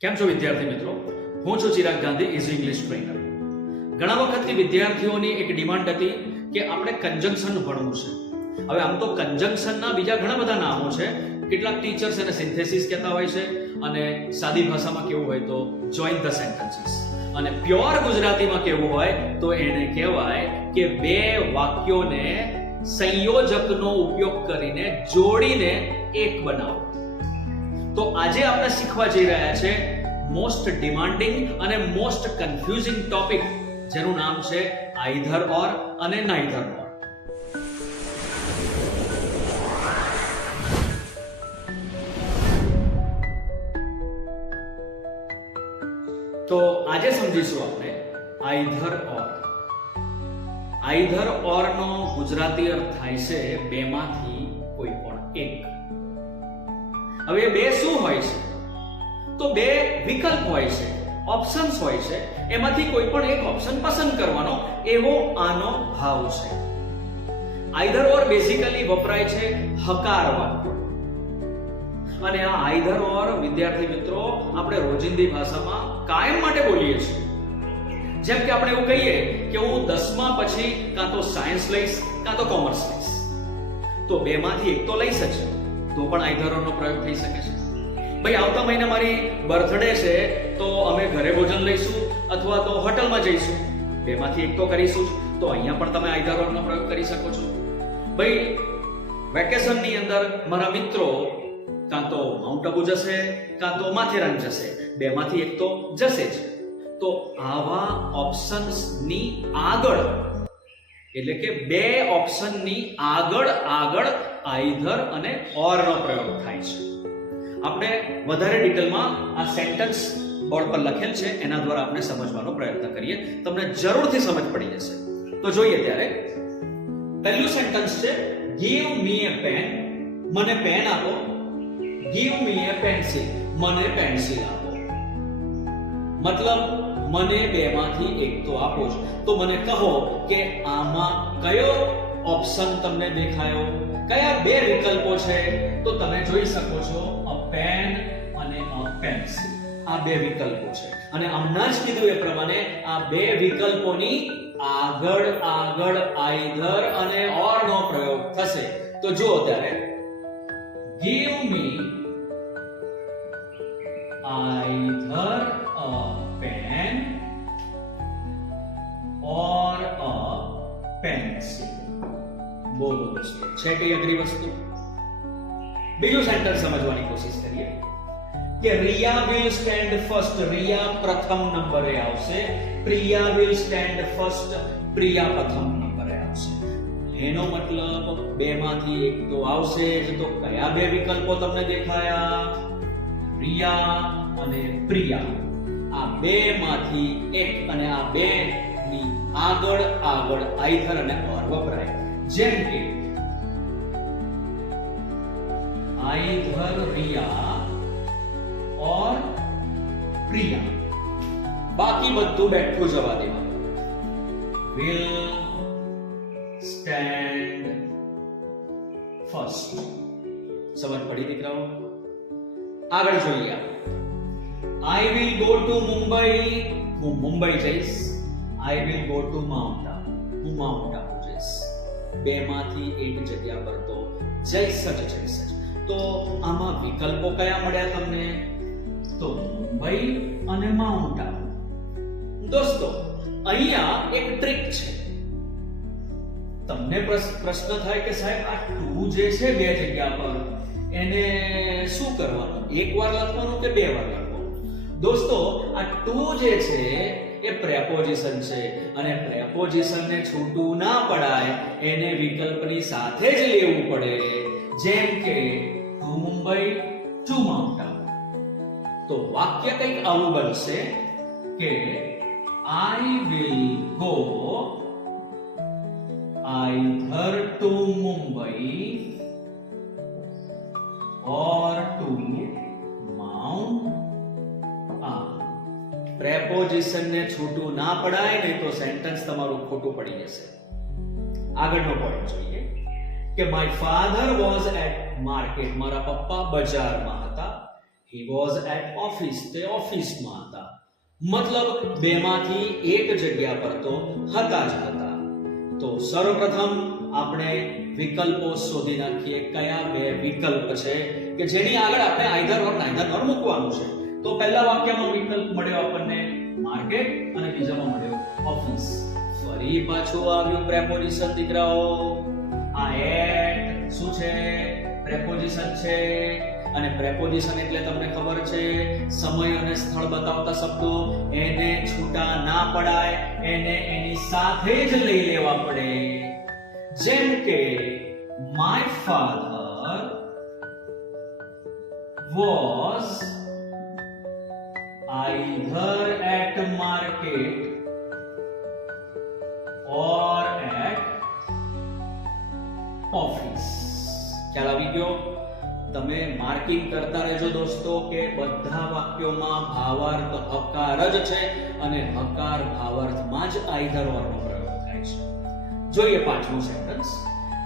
કેમ છો વિદ્યાર્થી મિત્રો? હું છું Chirag Gandhi, easy English trainer. ઘણા વખતથી વિદ્યાર્થીઓની એક ડિમાન્ડ હતી કે આપણે કન્જંક્શન ભણવું છે. હવે આમ તો કન્જંક્શનના બીજા ઘણા બધા નામો છે. કેટલાક ટીચર્સ એને સિન્થેસિસ કહેતા હોય છે અને સાદી ભાષામાં કેવું હોય તો જોઈન ધ સેન્ટેન્સીસ, અને પ્યોર ગુજરાતીમાં કેવું હોય તો એને કહેવાય કે બે વાક્યોને સંયોજકનો ઉપયોગ કરીને જોડીને એક બનાવો. તો આજે આપણે શીખવા જઈ રહ્યા છે મોસ્ટ ડિમાન્ડિંગ અને મોસ્ટ કન્ફ્યુઝિંગ ટોપિક, જેનું નામ છે આઈધર ઓર અને નાઈધર ઓર. તો આજે સમજીશું આપણે આઈધર ઓર. આઈધર ઓર નો ગુજરાતી અર્થ થાય છે બેમાંથી કોઈ પણ એક. હવે બે શું હોય છે? તો બે વિકલ્પ હોય છે, ઓપ્શન્સ હોય છે, એમાંથી કોઈ પણ એક ઓપ્શન પસંદ કરવાનો, એવો આનો ભાવ છે. આઈધર ઓર બેઝિકલી વપરાય છે હકાર વાક્ય, અને આ આઈધર ઓર વિદ્યાર્થી મિત્રો આપણે રોજિંદી ભાષામાં કાયમ માટે બોલીએ છીએ. જેમ કે આપણે એવું કહીએ કે હું 10મા પછી કાં તો સાયન્સ લઈશ કાં તો કોમર્સ લઈશ, તો બેમાંથી એક તો લઈશ જ, તો પણ આઈધર ઓર નો પ્રયોગ થઈ શકે છે. ભાઈ આવતા મહિને મારી બર્થડે છે તો અમે ઘરે ભોજન લઈશું અથવા તો હોટલમાં જઈશું, બેમાંથી એક તો કરીશું, તો અહીંયા પણ તમે આઈધર ઓર નો પ્રયોગ કરી શકો છો. ભાઈ વેકેશનની અંદર મારા મિત્રો કાં તો માઉન્ટ આબુ જશે કાં તો માથેરાન જશે, બેમાંથી એક તો જશે જ. તો આવા ઓપ્શન્સની આગળ, એટલે કે બે ઓપ્શનની આગળ આઈધર અને ઓર નો પ્રયોગ થાય છે. આપણે વધારે ડિટેલમાં આ સેન્ટેન્સ બોર્ડ પર લખેલ છે એના દ્વારા આપણે સમજવાનો પ્રયત્ન કરીએ, તમને જરૂરથી સમજ પડી જશે. તો જોઈએ ત્યારે પહેલું સેન્ટેન્સ છે ગીવ મી એ પેન. મને પેન આપો. ગીવ મી એ પેન્સિલ. મને પેન્સિલ આપો. મતલબ મને બેમાંથી એક તો આપો જ. તો મને કહો કે આમાં કયો ઓપ્શન તમને દેખાયો, કયા બે વિકલ્પો છે? તો તમે જોઈ શકો છો અ પેન અને અ પેન્સિલ. આ બે વિકલ્પો છે, અને હમણાં જ કીધું એ પ્રમાણે આ બે વિકલ્પોની આગળ આઈધર અને ઓર નો પ્રયોગ થશે. તો જો ત્યારે give me either a pen or a pencil. બોલો દોસ્તો, છે કઈ અઘરી વસ્તુ? બીજું સેન્ટેન્સ સમજવાની કોશિશ કરીએ કે Riya will stand first. Riya પ્રથમ નંબરે આવશે. Priya will stand first. Priya પ્રથમ નંબરે આવશે. એનો મતલબ બેમાંથી એક તો આવશે જ. તો કયા બે વિકલ્પો તમને દેખાયા? રિયા અને પ્રિયા. આ બેમાંથી એક, અને આ બે ની આગળ આઈધર અને ઓર વપરાય. જેમ કે આઈધર રિયા ઓર પ્રિયા. બાકી બધું બેઠું જવા દેવાનું. Will stand first. સમજ પડી દીકરાઓ? આગળ જોઈએ. આઈ વિલ ગો ટુ મુંબઈ. હું મુંબઈ જઈશ. આઈ will go to Mount Abu. હું માઉન્ટ આબુ જઈશ. બેમાંથી એક જગ્યા પર તો જઈશ જ. તો આમાં વિકલ્પો કયા મળ્યા તમને? તો મુંબઈ અને માઉન્ટ આબુ. દોસ્તો અહીંયા એક ટ્રીક છે. તમને પ્રશ્ન થાય કે સાહેબ આ ટુ જે છે બે જગ્યા પર, એને શું કરવાનું? એક વાર લખવાનું કે બે વાર લખવાનું? દોસ્તો આ ટુ જે છે એ પ્રેપોઝિશન છે, અને પ્રેપોઝિશનને છૂટું ના પડાય એને વિકલ્પની સાથે જ લેવું પડે. જેમ કે to Mumbai, to Mount Abu. તો વાક્ય કંઈક આવું બનશે કે I will go either to Mumbai or to Mount Abu. પ્રેપોઝિશનને છૂટું ના પડાય નહીં તો સેન્ટેન્સ તમારું ખોટું પડી જશે. આગળનો પોઈન્ટ જોઈએ કે my father was at market. મારા પપ્પા બજારમાં હતા. he was at office. તે ઓફિસમાં હતા. મતલબ બેમાંથી એક જગ્યા પર તો હતા જ હતા. તો સર્વપ્રથમ આપણે વિકલ્પો શોધી નાખીએ. કયા બે વિકલ્પ છે કે જેની આગળ આપણે આઈધર ઓર નાઈધર નોર મૂકવાનું છે. તો પહેલા વાક્યમાં વિકલ્પ મળ્યો આપણને માર્કેટ અને બીજામાં મળ્યો ઓફિસ. ફરી પાછું આવ્યું પ્રેપોઝિશન દીકરાઓ. આ એટ શું છે? પ્રેપોઝિશન છે. અને પ્રેપોઝિશન એટલે તમને ખબર છે સમય અને સ્થળ બતાવતા શબ્દો. એને છૂટા ના પડાય, એને એની સાથે જ લઈ લેવા પડે. જેમ કે my father was either at market or at office. ખ્યાલ આવી ગયો? તમે માર્કિંગ કરતા રહેજો દોસ્તો કે બધા વાક્યોમાં ભાવાર્થ હકાર જ છે અને હકાર ભાવાર્થમાં જ આઈધર ઓર નો પ્રયોગ થાય છે. જોઈએ પાંચમું સેન્ટેન્સ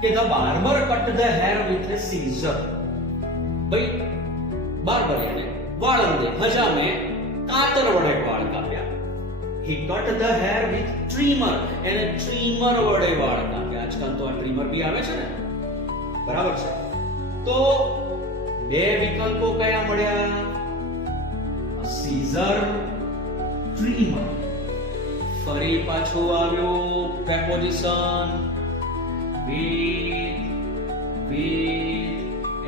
કે the barber cut the hair with a scissor. ભાઈ બાર્બર એટલે વાળંદે હજામે કાતર વડે વાળ કાપ્યા. he cut the hair with trimmer. એને ટ્રીમર વડે વાળ કાપ્યા. આજકાલ તો આ ટ્રીમર બી આવે છે ને, બરાબર છે? તો બે વિકલ્પો કયા મળ્યા? scissor, trimmer. ફરી પાછું આવ્યું preposition with.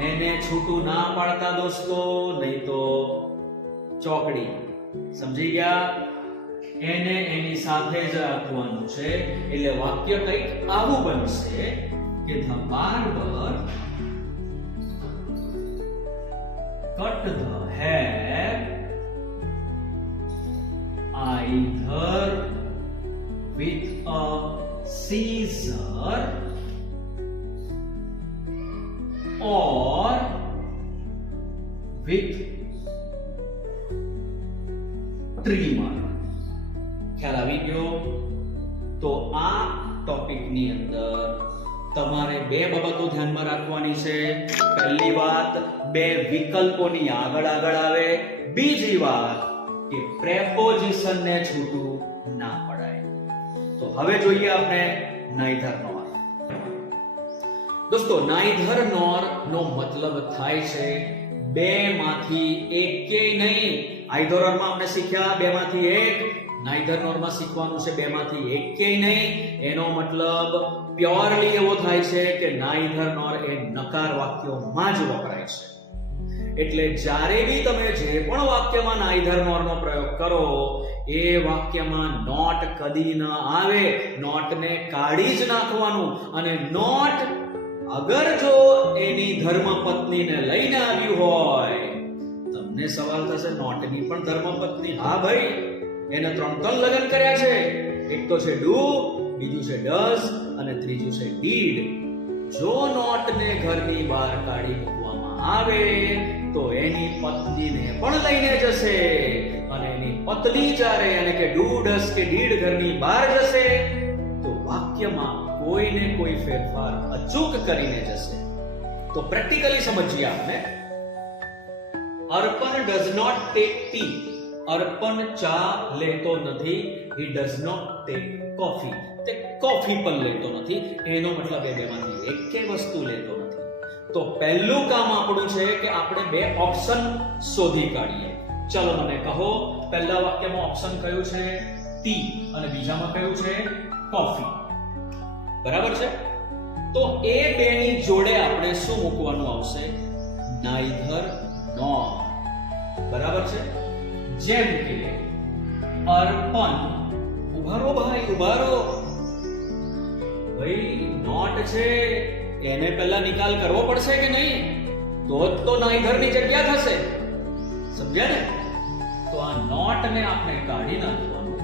એને છૂટું ના પાડતા દોસ્તો, નહીં તો ચોકડી. સમજી ગયા? એને એની સાથે જ રાખવાનું છે. એટલે વાક્ય કંઈક આવું બનશે કે the barber cut the hair either with a scissor or with trimmer. ખ્યાલ આવી ગયો? તો આ ટોપિકની અંદર તમારે બે બાબતો ધ્યાનમાં રાખવાની છે. પહેલી વાત, બે વિકલ્પોની આગળ આવે. બીજી વાત કે પ્રેપોઝિશન ને છૂટું ના પડાય. તો હવે જોઈએ આપણે નાઈધર નોર. દોસ્તો નાઈધર નોર નો મતલબ થાય છે બેમાંથી એકેય નહીં. આઈધર ઓર માં આપણે શીખ્યા બેમાંથી એક. નાઈધર નોર માં શીખવાનું છે બેમાંથી એકેય નહીં. એનો મતલબ પ્યોરલી એવો થાય છે કે નાઈધર નોર એ નકાર વાક્યોમાં જ વપરાય છે. એટલે જ્યારે બી તમે જે પણ વાક્યમાં નાઈધર નોર નો પ્રયોગ કરો એ વાક્યમાં નોટ કદી ન આવે. નોટને કાઢી જ નાખવાનું. અને નોટ અગર જો એની ધર્મપત્નીને લઈને આવ્યું હોય, તમને સવાલ થશે નોટની પણ ધર્મપત્ની? હા ભાઈ, એને 3 લગ્ન કર્યા છે. એક તો છે ડુ, બીજું છે ડઝ અને ત્રીજું છે ડીડ. જો નોટને ઘરની બહાર કાઢી મૂકવામાં આવે તો એની પત્નીને પણ લઈને જશે. અને એની પત્ની જ્યારે એને કે ડુ, ડઝ કે ડીડ ઘરની બહાર જશે તો વાક્યમાં કોઈને કોઈ ફેરફાર અચૂક કરીને જશે. તો પ્રેક્ટિકલી સમજીએ આપણે. અર્પણ ડઝ નોટ ટેક ટી. અર્પણ ચા લેતો નથી. he does not take coffee. તે કોફી પણ લેતો નથી. એનો મતલબ એ બેમાંથી એકેય વસ્તુ લેતો નથી. તો પહેલું કામ આપણું છે કે આપણે બે ઓપ્શન શોધી કાઢીએ. ચલો મને કહો, પહેલા વાક્યમાં ઓપ્શન કયું છે? ટી. અને બીજામાં કયું છે? કોફી. બરાબર છે? તો એ બેની જોડે આપણે શું મૂકવાનું આવશે? નાઈધર નોર. બરાબર છે? જેમ કે અર્પણ. ઉભારો ભાઈ, ઉભારો. ભાઈ નોટ છે એને પહેલા નિકાલ કરવો પડશે કે નહીં? તો નાઈધર ની જગ્યા થશે. સમજ્યા ને? તો આ નોટ ને આપણે કાઢી નાખવાનું.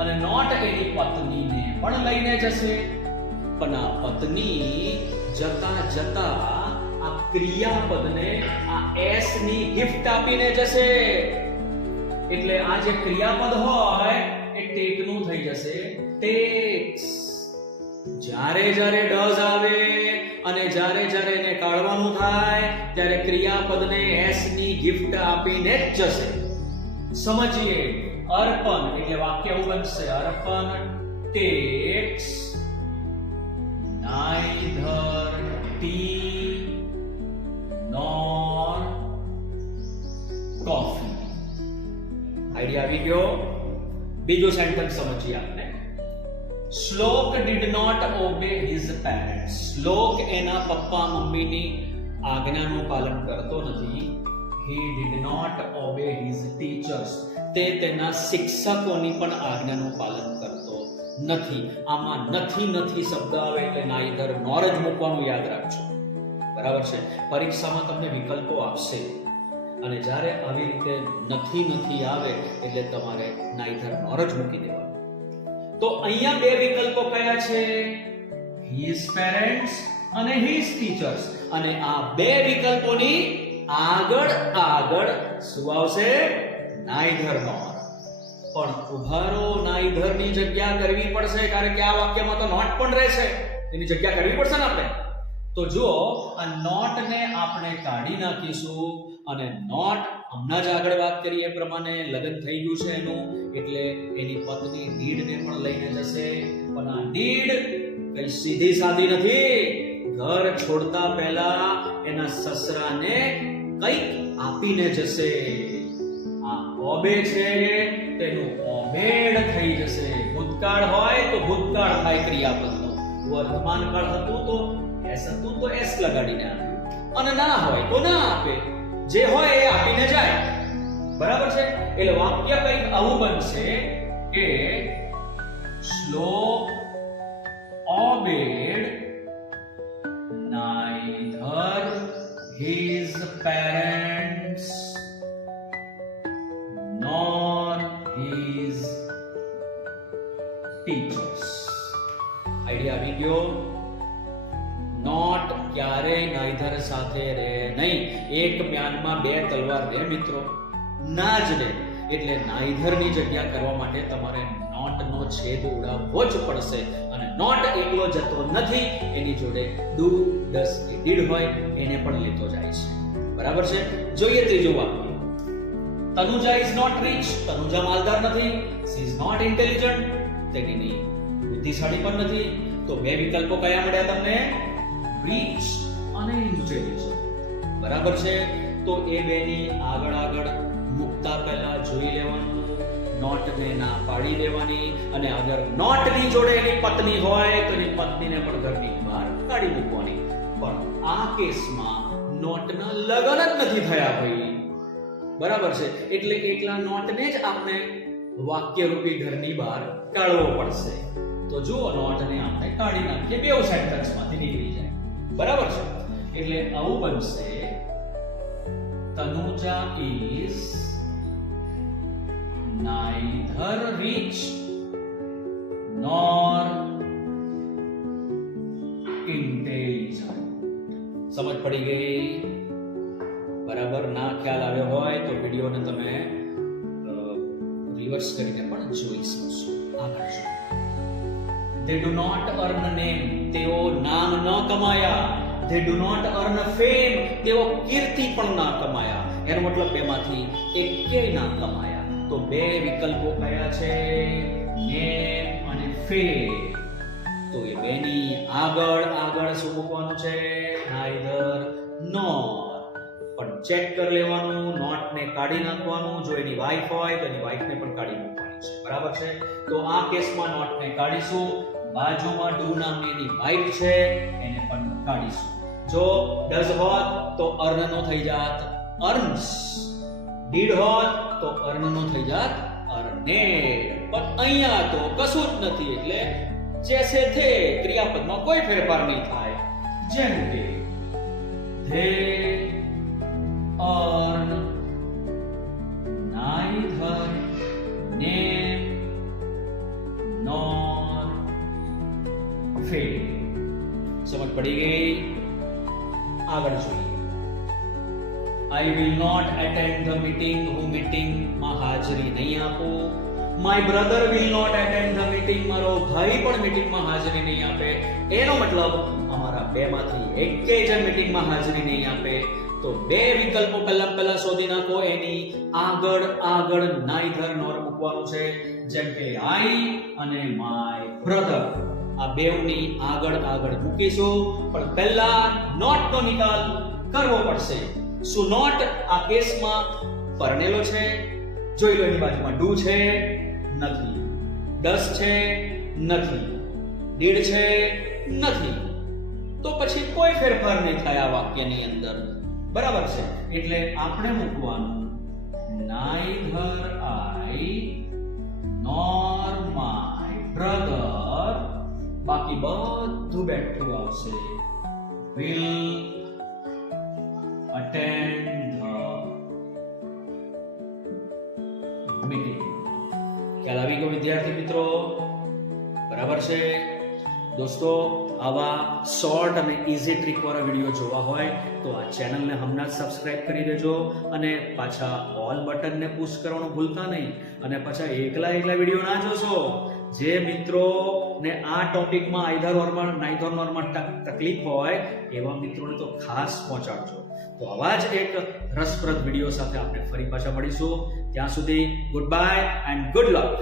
અને નોટ એની પત્નીને પણ લઈને જશે. પણ આ પત્ની જતા જતા આ ક્રિયાપદને આ એસ ની ગિફ્ટ આપીને જશે. એટલે આ જે ક્રિયાપદ હોય એ ટેક નું થઈ જશે ટેક્સ. જ્યારે જ્યારે ડઝ આવે અને જ્યારે જ્યારે એને કાઢવાનું થાય ત્યારે ક્રિયાપદને s ની ગિફ્ટ આપીને જ જશે. સમજીએ. અર્પણ એટલે વાક્ય એવું બનશે, અર્પણ takes neither tea nor coffee. Idea આવી ગયો? બીજું સેન્ટેન્સ સમજીએ આપણે. શ્લોક did not obey his parents. શ્લોક એના પપ્પા મમ્મીની આજ્ઞાનું પાલન કરતો નથી. He did not obey his teachers. તે તેના શિક્ષકોની પણ આજ્ઞાનું પાલન કરતો નથી. આમાં નથી શબ્દ આવે એટલે નાઈધર નોર જ મૂકવાનું યાદ રાખજો. બરાબર છે? પરીક્ષામાં તમને વિકલ્પો આપશે અને જ્યારે આવી રીતે નથી આવે એટલે તમારે નાઈધર નોર જ મૂકી દેવાનું. તો અહીંયા બે વિકલ્પો કયા છે? his parents અને his teachers. અને આ બે વિકલ્પોની આગળ શું આવશે? નાઈધર નોર. પણ ઉભારો નાઈધર ની જગ્યા કરવી પડશે, કારણ કે આ વાક્યમાં તો નોટ પણ રહેશે, એની જગ્યા કરવી પડશે ને આપણે. તો જુઓ, આ નોટ ને આપણે કાઢી નાખીશું અને નોટ હમણાં જ આગળ વાત કરી એ પ્રમાણે લગ્ન થઈ ગયું છે એનું, એટલે એની પત્ની ડીડ ને પણ લઈને જશે. પણ આ ડીડ કઈ સીધી સાદી નથી. ઘર છોડતા પહેલા એના સસરાને કંઈક આપીને જશે. આ ઓબે છે તેનું ઓબેડ થઈ જશે. ભૂતકાળ હોય તો ભૂતકાળ થાય ક્રિયાપદનો, વર્તમાન કાળ હતું તો એસ હતું તો એસ લગાડીને આપ્યું, અને ના હોય તો ના આપે, જે હોય એ આપીને જાય. બરાબર છે? એટલે વાક્ય કંઈક આવું બનશે કે શ્લોક obeyed neither his parents nor his teachers. Idea આવી ગયો? નોટ ક્યારે નાઈધર સાથે રહે નહીં. એક મ્યાનમાં બે તલવાર રહે મિત્રો, ના જ રહે. એટલે નાઈધર ની જગ્યા કરવા માટે તમારે નોટ નો છેદ ઉડાવવો જ પડશે. અને નોટ એકલો જતો નથી, એની જોડે ડુ, ડસ, ડીડ હોય એને પણ લેતો જાય છે. બરાબર છે? જોઈએ ત્રીજું વાક્ય. Tanuja is not rich. Tanuja માલદાર નથી. She is not intelligent. તેની બુદ્ધિશાળી પણ નથી. તો બે વિકલ્પો કયા મળ્યા તમને? રીચ અને ઇન્ટેલિજન્ટ. બરાબર છે? તો એ બેની આગળ મુકતા પહેલા જોઈ લેવાનું, નોટ ને ના પાડી દેવાની. અને અગર નોટ ની જોડે એની પત્ની હોય તો એની પત્નીને પણ ઘરની બહાર કાઢી મૂકવાની. પણ આ કેસમાં નોટના લગ્ન જ નથી થયા ભાઈ. બરાબર છે? એટલે એકલા નોટને જ આપણે વાક્યરૂપી ઘરની બહાર કાઢવો પડશે. તો જુઓ, નોટને આપણે કાઢી નાખીએ, બે સેન્ટેન્સમાંથી નીકળી જાય. બરાબર છે? એટલે આવું બનશે, Tanuja is neither rich nor intelligent. સમજ પડી ગઈ? બરાબર? ના ખ્યાલ આવ્યો હોય તો વિડીયોને તમે રિવર્સ કરીને પણ જોઈ શકશો. આગળ શું? they do not earn name. તેઓ નામ ન કમાયા. they do not earn fame. તેઓ કીર્તિ પણ ના કમાયા. એનો મતલબ બેમાંથી એકેય ના કમાયા. તો બે વિકલ્પો કયા છે? નેમ અને ફેમ. તો એ બેની આગળ શું મૂકવાનું છે? નાઈધર નોર. પણ ચેક કરી લેવાનું, નોટ ને કાઢી નાખવાનું. જો એની વાઇફ હોય તો એની વાઇફને પણ કાઢી મૂકવાની છે. બરાબર છે? તો આ કેસમાં નોટ ને કાઢીશું. બાજુમાં ડુ નામની એની વાઇફ છે, એને પણ કાઢીશું. જો ડઝ હોત તો અર્ન નો થઈ જાત અર્ન્સ. ડીડ હોત તો અર્ન નો થઈ જાત અર્નેડ. પણ અહીંયા તો કશું જ નથી, એટલે જેસે થે ક્રિયાપદમાં કોઈ ફેરફાર નહીં થાય. જેમ કે they earn neither name nor fame. સમજ પડી ગઈ? આગળ જોઈએ. I will not attend the meeting. હું મીટિંગમાં હાજરી નહીં આપું. My brother will not attend the meeting, મારો ભાઈ પણ મીટિંગમાં હાજરી નહીં આપે. એનો મતલબ અમારા બેમાંથી એકેય જણ મીટિંગમાં હાજરી નહીં આપે. તો બે વિકલ્પો પહેલા શોધી નાખો. એની આગળ નાઈધર નોર મૂકવાનું છે. જેમ કે આઈ અને માય બ્રધર, આ બેવની આગળ મૂકીશું. પણ પહેલા નોટ નો નિકાલ કરવો પડશે. શું નોટ આ કેસમાં પરણેલો છે? જોઈ લો, એની બાજુમાં ડુ છે, નથી. ડસ છે, નથી. ડીડ છે, નથી. તો પછી કોઈ ફેરફાર નહીં થાય આ વાક્યની અંદર. બરાબર છે? એટલે આપણે મૂકવાનું નાઈધર આઈ નોર માય બ્રધર, બાકી બધું બેઠું આવશે. will attend the meeting. ખ્યાલ આવી ગયો વિદ્યાર્થી મિત્રો? બરાબર છે દોસ્તો? આવા શોર્ટ અને ઇઝી ટ્રીક વાળા વિડીયો જોવા હોય તો આ ચેનલને હમણાં જ સબસ્ક્રાઇબ કરી દેજો અને પાછા ઓલ બટનને પુશ કરવાનું ભૂલતા નહીં. અને પાછા એકલા વિડીયો ના જોશો. જે મિત્રોને આ ટોપિકમાં આઈધર ઓરમાં નાઈધર નોરમાં તકલીફ હોય એવા મિત્રોને તો ખાસ પહોંચાડજો. તો આવા જ એક રસપ્રદ વિડીયો સાથે આપણે ફરી પાછા મળીશું. ત્યાં સુધી good bye and good luck.